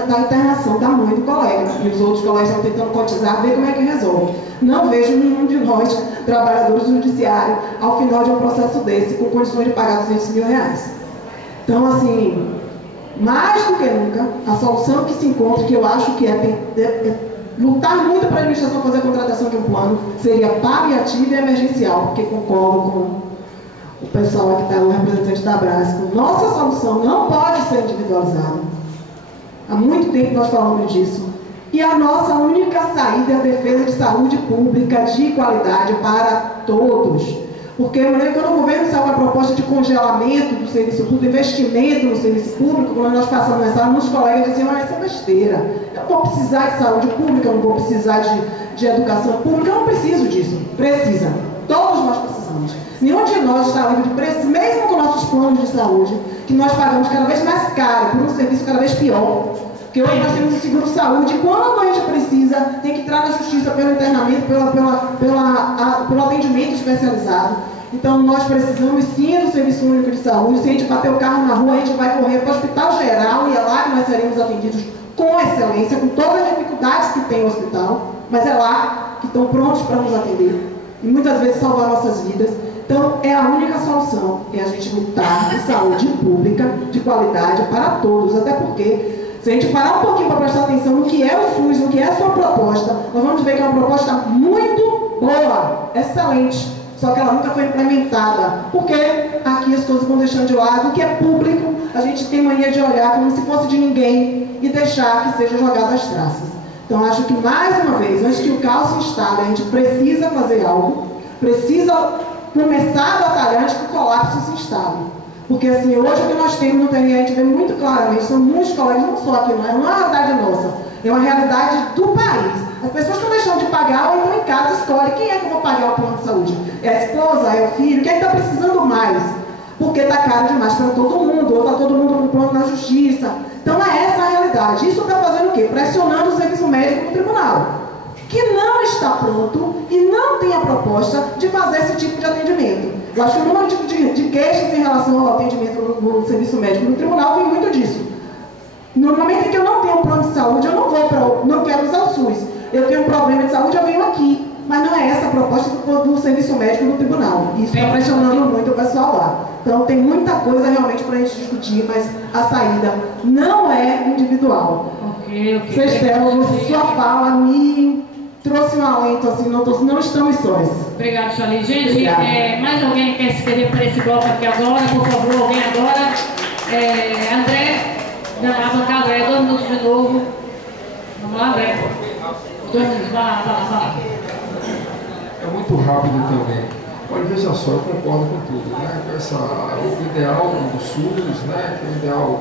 da internação da mãe do colega. E os outros colegas estão tentando cotizar, ver como é que resolve. Não vejo nenhum de nós, trabalhadores do judiciário, ao final de um processo desse, com condições de pagar R$200 mil. Então, assim, mais do que nunca, a solução que se encontra, que eu acho que é lutar muito para a administração fazer a contratação de um plano, seria paliativa e emergencial, porque concordo com o pessoal aqui está, o representante da Brasco. Nossa solução não pode ser individualizada. Há muito tempo nós falamos disso. E a nossa única saída é a defesa de saúde pública de qualidade para todos. Porque eu lembro quando o governo saiu com a proposta de congelamento do serviço público, investimento no serviço público, quando nós passamos nessa aula, muitos colegas diziam: ah, isso é besteira. Eu não vou precisar de saúde pública, eu não vou precisar de educação pública, eu não preciso disso. Precisa. Todos nós precisamos. Nenhum de nós está livre de preço, mesmo com nossos planos de saúde, que nós pagamos cada vez mais caro por um serviço cada vez pior. Porque hoje nós temos o seguro-saúde, e quando a gente precisa, tem que entrar na justiça pelo internamento, pelo atendimento especializado. Então, nós precisamos sim do Serviço Único de Saúde. Se a gente bater o carro na rua, a gente vai correr para o Hospital Geral, e é lá que nós seremos atendidos com excelência, com todas as dificuldades que tem o hospital, mas é lá que estão prontos para nos atender. E muitas vezes salvar nossas vidas. Então, é a única solução, é a gente lutar por saúde pública de qualidade para todos, até porque se a gente parar um pouquinho para prestar atenção no que é o SUS, no que é a sua proposta, nós vamos ver que é uma proposta muito boa, excelente, só que ela nunca foi implementada, porque aqui as coisas vão deixando de lado, o que é público, a gente tem mania de olhar como se fosse de ninguém e deixar que seja jogado às traças. Então acho que mais uma vez, antes que o caos se instale, a gente precisa fazer algo, precisa começar a batalhar antes que o colapso se instale. Porque assim, hoje o que nós temos no TRE, a gente vê muito claramente, são muitos colegas, não só aqui, não é uma realidade nossa, é uma realidade do país. As pessoas estão deixando de pagar ou então em casa escolhem quem é que eu vou pagar o plano de saúde. É a esposa, é o filho, quem é que está precisando mais? Porque está caro demais para todo mundo, ou está todo mundo com plano na justiça. Então é essa a realidade. Isso está fazendo o quê? Pressionando o serviço médico no tribunal, que não está pronto e não tem a proposta de fazer esse tipo de atendimento. Eu acho que o número de queixas em relação ao atendimento no serviço médico no tribunal vem muito disso. No momento em que eu não tenho um plano de saúde, eu não quero usar o SUS. Eu tenho um problema de saúde, eu venho aqui. Mas não é essa a proposta do serviço médico no tribunal. Isso está pressionando muito o pessoal lá. Então tem muita coisa realmente para a gente discutir, mas a saída não é individual. Sestelo, sua fala me trouxe um alento, assim, não estamos sós. Obrigada, Charlie. Gente, mais alguém quer se inscrever para esse bloco aqui agora? Por favor, alguém agora? André, a bancada, 2 minutos de novo. Vamos lá, André. 2 minutos, vai lá. É muito rápido também. Olha, veja só, eu concordo com tudo, né? O ideal do SUS, né? Que é um ideal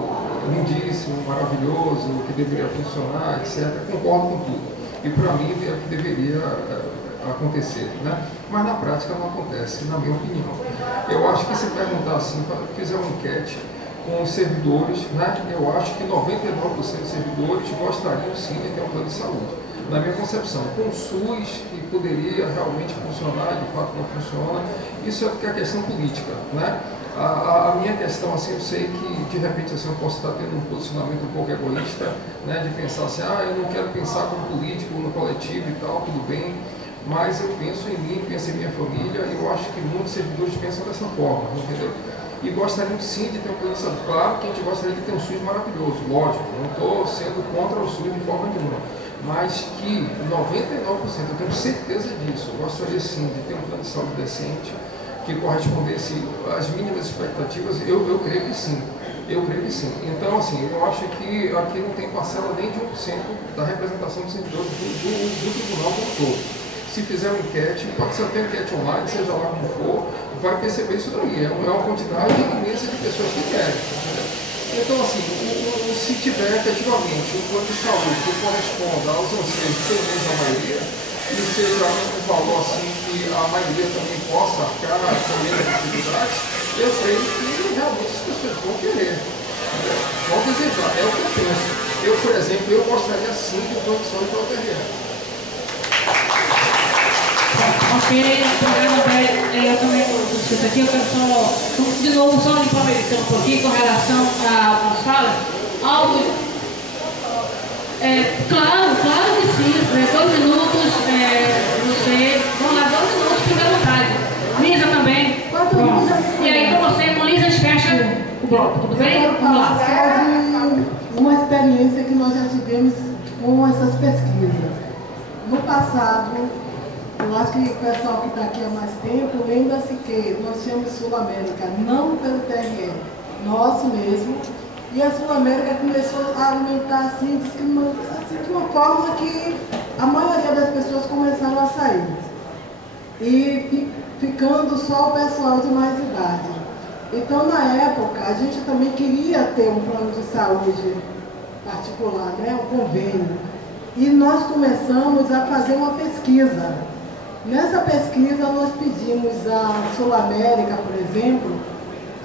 lindíssimo, maravilhoso, que deveria funcionar, etc. Eu concordo com tudo. E para mim é o que deveria acontecer, né? Mas na prática não acontece, na minha opinião. Eu acho que se perguntar assim, fizer uma enquete com os servidores, né? Eu acho que 99% dos servidores gostariam sim de ter um plano de saúde. Na minha concepção, com o SUS, que poderia realmente funcionar, de fato não funciona, isso é questão política, né? A minha questão, assim, eu sei que de repente assim, eu posso estar tendo um posicionamento um pouco egoísta, né, de pensar assim, eu não quero pensar como político, no coletivo e tal, tudo bem, mas eu penso em mim, penso em minha família, e eu acho que muitos servidores pensam dessa forma, entendeu? E gostariam sim de ter um plano de saúde. Claro que a gente gostaria de ter um SUS maravilhoso, lógico, não estou sendo contra o SUS de forma nenhuma, mas que 99%, eu tenho certeza disso, eu gostaria sim de ter um plano de saúde decente, que correspondesse às mínimas expectativas, eu creio que sim. Então, assim, eu acho que aqui não tem parcela nem de 1% da representação dos servidores do tribunal como todo. Se fizer uma enquete, pode ser até enquete online, seja lá como for, vai perceber isso daí. É uma quantidade imensa de pessoas que querem. Entendeu? Então, assim, se tiver efetivamente um plano de saúde que corresponda aos anseios, pelo menos a maioria, e seja um valor assim que a maioria também possa arcar com menos dificuldades, eu creio que realmente as pessoas vão querer, vão desejar, é o que eu penso. Eu, por exemplo, eu gostaria sim de produção de TRE. Ok, eu também isso aqui, eu quero só, de novo, só limpar um pouquinho com relação às falas. Algo. Claro que sim, 2 minutos, você, vamos lá, 2 minutos, fica à vontade. Lisa também. E aí com você, com Lisa, a gente fecha o bloco, tudo bem? Vamos lá. Uma experiência que nós já tivemos com essas pesquisas. No passado, eu acho que o pessoal que está aqui há mais tempo lembra-se que nós tínhamos Sul América, não pelo TRE, nosso mesmo. E a Sul América começou a aumentar assim, de uma forma que a maioria das pessoas começaram a sair. E ficando só o pessoal de mais idade. Então, na época, a gente também queria ter um plano de saúde particular, né, um convênio. E nós começamos a fazer uma pesquisa. Nessa pesquisa, nós pedimos à Sul América, por exemplo,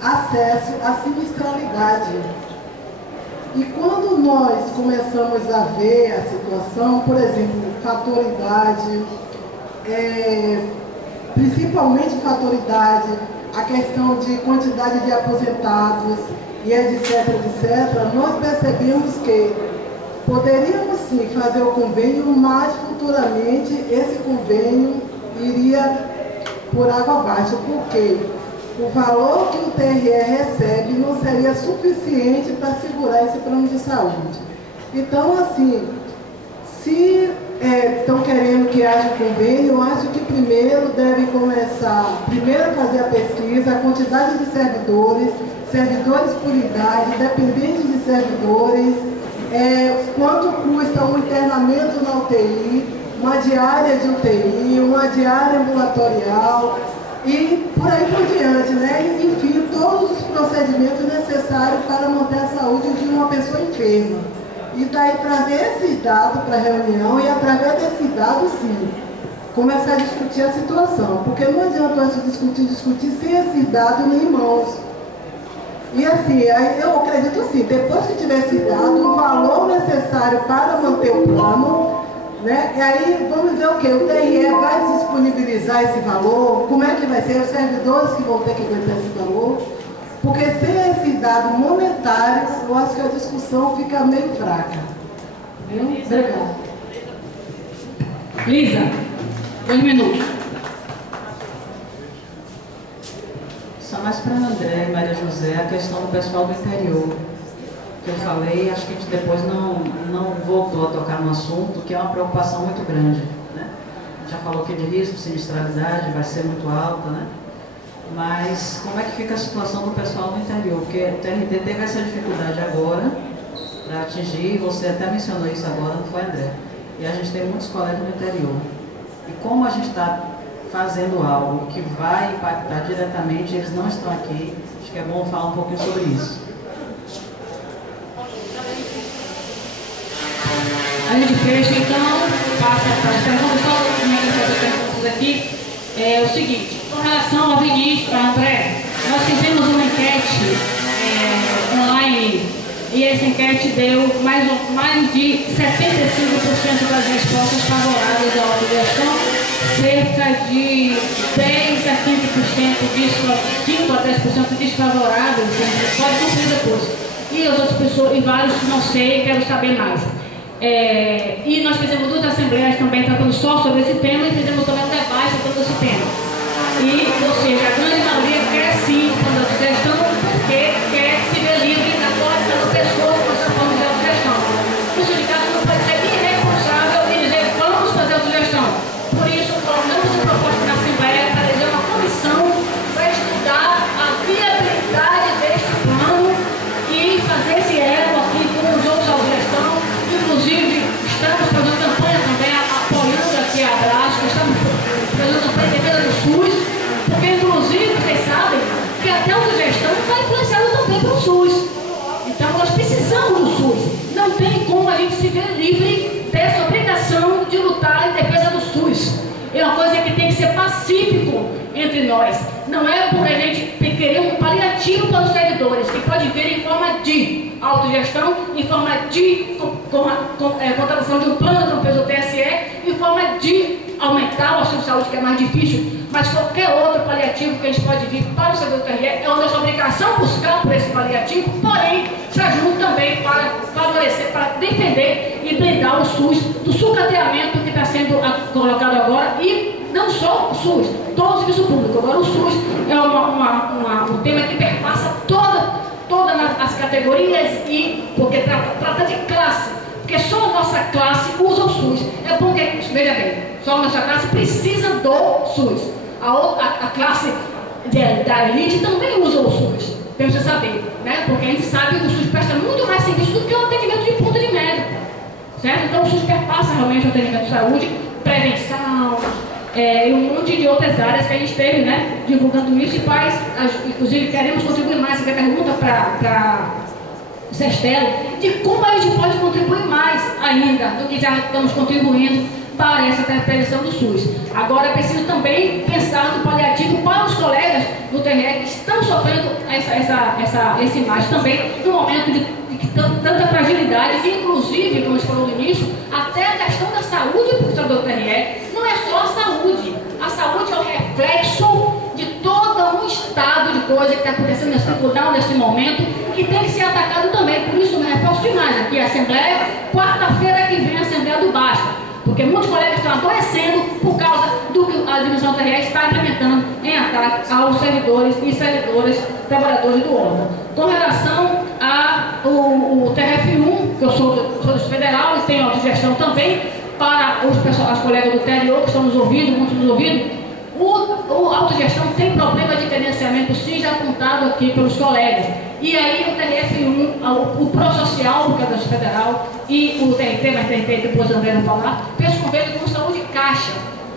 acesso à sinistralidade. E quando nós começamos a ver a situação, por exemplo, fator idade, principalmente fator idade, a questão de quantidade de aposentados e etc, nós percebemos que poderíamos sim fazer o convênio, mas futuramente esse convênio iria por água abaixo. Por quê? o valor que o TRE recebe não seria suficiente para segurar esse plano de saúde. Então, assim, se estão querendo que haja convênio, eu acho que primeiro deve começar, primeiro fazer a pesquisa, a quantidade de servidores, servidores por idade, dependentes de servidores, quanto custa um internamento na UTI, uma diária de UTI, uma diária ambulatorial e por aí por diante, né? Enfim, todos os procedimentos necessários para manter a saúde de uma pessoa enferma. E daí trazer esses dados para a reunião e através desses dados, sim, começar a discutir a situação. Porque não adianta se discutir sem esses dados em mãos. E assim, eu acredito assim, depois que tiver esse dado, o valor necessário para manter o plano, né? E aí vamos ver o quê? O TRE vai disponibilizar esse valor? Como é que vai ser? Os servidores que vão ter que aguentar esse valor? Porque sem esse dado monetário, eu acho que a discussão fica meio fraca. Viu? Obrigada. Lisa, 2 minutos. Só mais para André e Maria José, a questão do pessoal do interior. Que eu falei, acho que a gente depois não voltou a tocar no assunto, que é uma preocupação muito grande, né? A gente já falou que de risco, sinistralidade vai ser muito alta, né? Mas como é que fica a situação do pessoal do interior? Porque o TRT teve essa dificuldade agora para atingir, você até mencionou isso agora, não foi, André? E a gente tem muitos colegas no interior. E como a gente está fazendo algo que vai impactar diretamente, eles não estão aqui, acho que é bom falar um pouquinho sobre isso. A gente fecha, então, passa para as perguntas, só as perguntas aqui. É o seguinte, com relação ao Vinícius, André, nós fizemos uma enquete online e essa enquete deu mais de 75% das respostas favoráveis à autogestão, cerca de 10 a 15%, 5 a 10% desfavoráveis, pode cumprir depois. E as outras pessoas, e vários não sei, quero saber mais. E nós fizemos 2 assembleias também tratando só sobre esse tema e fizemos também um debate sobre esse tema. Ou seja, a grande maioria quer sim quando a autogestão, porque quer se ver livre da porta do pescoço com essa forma de autogestão. O sindicato não pode ser irresponsável e dizer vamos fazer autogestão. Por isso, colocamos uma proposta na Assembleia para eleger uma comissão para estudar a viabilidade deste plano e fazer esse elo aqui com os outros autogestão. Inclusive, estamos fazendo campanha também, apoiando aqui a Brasca, estamos fazendo campanha em defesa do SUS, porque, inclusive, vocês sabem que até a autogestão está influenciada também pelo SUS. Então, nós precisamos do SUS. Não tem como a gente se ver livre dessa obrigação de lutar em defesa do SUS. É uma coisa que tem que ser pacífico entre nós. Não é por a gente querer um paliativo para os servidores, que pode vir em forma de autogestão, em forma de contratação de um plano do peso TSE, em forma de aumentar o auxílio de saúde, que é mais difícil, mas qualquer outro paliativo que a gente pode vir para o servidor TRE, é a nossa obrigação buscar por esse paliativo, porém, se ajuda também para favorecer, para defender e blindar o SUS do sucateamento que está sendo colocado agora, e não só o SUS, todo o serviço público. Agora o SUS é um tema que perpassa todas as categorias, e porque trata de classe, porque só a nossa classe usa o SUS. É bom que, veja bem, só a nossa classe precisa do SUS. A classe da elite também usa o SUS, temos que saber, né? Porque a gente sabe que o SUS presta muito mais serviço do que o atendimento de ponta de médico, certo? Então o SUS perpassa realmente o atendimento de saúde, prevenção, e um monte de outras áreas que a gente teve, né, divulgando isso, e inclusive queremos contribuir mais. Você pergunta para o Sestelo de como a gente pode contribuir mais ainda do que já estamos contribuindo para essa prevenção do SUS. Agora é preciso também pensar no paliativo para os colegas do TRE que estão sofrendo esse imagem também no momento de tanta fragilidade, inclusive, como a gente falou no início, até a questão da saúde para o servidor do TRE. Não é só a saúde. A saúde é o reflexo de todo um estado de coisa que está acontecendo nesse tribunal, nesse momento, que tem que ser atacado também. Por isso, me reforço demais aqui a Assembleia, quarta-feira que vem a Assembleia do Basta. porque muitos colegas estão adoecendo por causa do que a divisão TRE está implementando em ataque aos servidores e servidoras, trabalhadores do órgão. Com relação ao TRF1, que eu sou do federal e tenho autogestão também, para as colegas do interior que estão nos ouvindo, muitos nos ouvindo, o autogestão tem problema de credenciamento, sim, já apontado aqui pelos colegas. E aí o TRF1, o ProSocial, que é da federal, e o TRT, mas TRT depois eu quero falar, fez convênio com Saúde Caixa.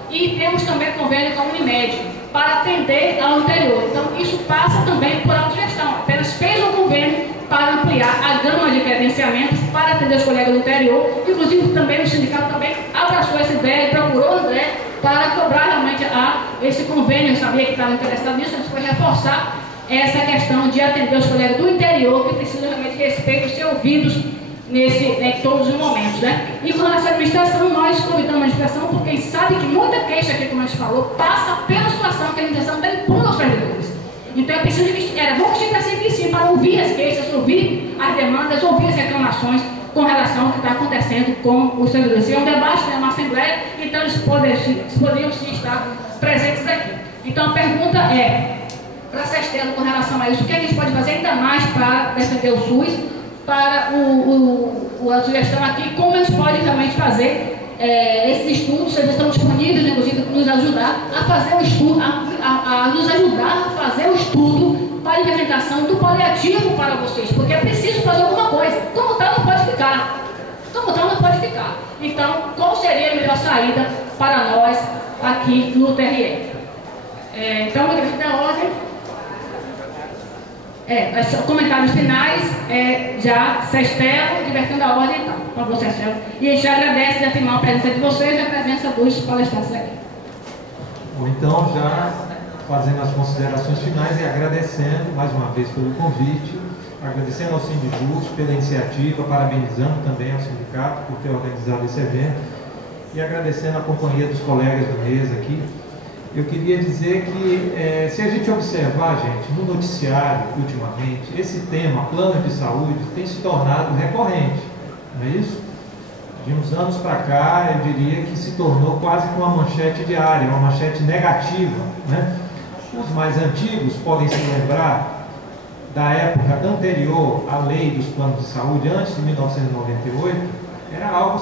E temos também convênio com a Unimed, para atender ao interior. Então isso passa também por autogestão. Apenas fez um convênio para ampliar a gama de credenciamentos para atender os colegas do interior. Inclusive também o sindicato também abraçou essa ideia e procurou o André para cobrar realmente esse convênio. Eu sabia que estava interessado nisso, mas foi reforçar essa questão de atender os colegas do interior que precisam realmente de respeito e ser ouvidos em todos os momentos, né? E com relação à administração, nós convidamos a administração porque sabe que muita queixa aqui, como a gente falou, passa pela situação que a administração está impondo aos servidores. Então é preciso era bom que estivesse aqui sim para ouvir as queixas, ouvir as demandas, ouvir as reclamações com relação ao que está acontecendo com os servidores. Se é um debate, é uma assembleia, então eles poderiam sim estar presentes aqui. Então a pergunta é, para a Sestelo, com relação a isso, o que a gente pode fazer ainda mais para defender o SUS, para a sugestão aqui, como a gente pode realmente fazer esses estudos, eles estão disponíveis, inclusive, para nos ajudar a fazer o estudo, a nos ajudar a fazer o estudo para a implementação do paliativo para vocês, porque é preciso fazer alguma coisa. Como tal, não pode ficar. Como tal, não pode ficar. Então, qual seria a melhor saída para nós aqui no TRE? Então, a questão da ordem. Comentários finais, já Sestelo, divertindo a ordem e tal. Por favor, Sestelo. E a gente agradece de antemão a presença de vocês e a presença dos palestrantes aqui. Bom, então, já fazendo as considerações finais e agradecendo mais uma vez pelo convite, agradecendo ao Sindijus pela iniciativa, parabenizando também ao sindicato por ter organizado esse evento e agradecendo a companhia dos colegas do mesa aqui. Eu queria dizer que, se a gente observar, gente, no noticiário, ultimamente, esse tema, plano de saúde, tem se tornado recorrente, não é isso? De uns anos para cá, eu diria que se tornou quase que uma manchete diária, uma manchete negativa, né? Os mais antigos podem se lembrar da época anterior à lei dos planos de saúde, antes de 1998, era algo